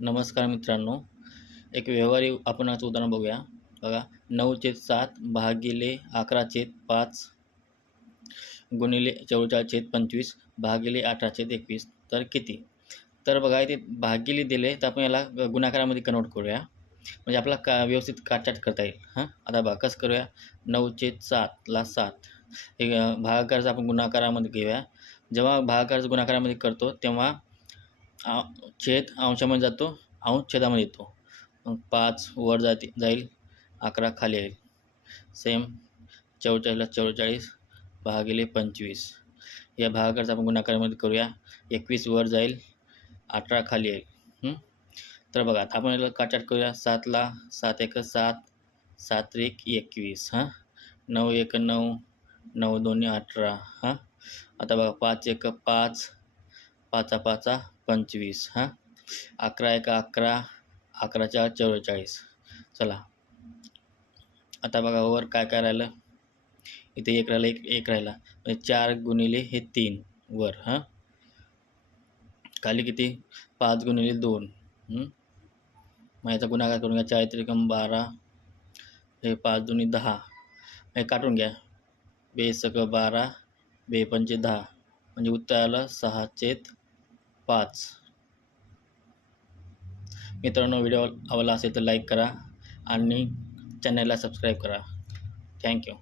नमस्कार मित्रांनो, एक व्यवहारी आपण आज उदाहरण बघूया. बघा, 9/7 भागिले 11/5 गुणिले 44/25 भागिले 18/21 तर किती? तर बघा, इथे भागिले दिले तर आपण याला गुणाकारामध्ये कन्वर्ट करूया. म्हणजे आपला व्यवस्थित काटछाट करता येईल. आता बघा कसं करूया. 9/7ला 7 हे भागाकाराचा आपण गुणाकारामध्ये घेऊया. जेव्हा भागाकाराचा गुणाकारामध्ये करतो तेव्हा छेद अंशामध्ये जातो, अंश छेदामध्ये येतो. मग 5 वर जाईल, 11 खाली येईल. सेम 44ला 44 भागिले 25 या भागाकाराचा आपण गुणाकारामध्ये करूया. 21 वर जाईल, 18 खाली येईल. तर बघा, आता आपण याला काटछाट करूया. 7ला 7 1 7 7 1 21 9 1 9 9 2 18 आता बघा 5 1 5 5 5 25 11 1 11 11 4 44. चला आता बघा वर काय काय राहिलं. इथे एक राहिलं, एक राहिला म्हणजे 4 गुणिले हे 3 वर. खाली किती 5 गुणिले 2. मग याचा गुणाकार करून घ्या. 4 त्रिकम 12 हे 5 दुनी 10 हे काटून घ्या. 2 सक 12 2 पंचे 10 म्हणजे उत्तर आलं 6/5. मित्रांनो, व्हिडिओ आवडला असेल तर लाईक करा आणि चॅनलला सबस्क्राईब करा. थँक्यू.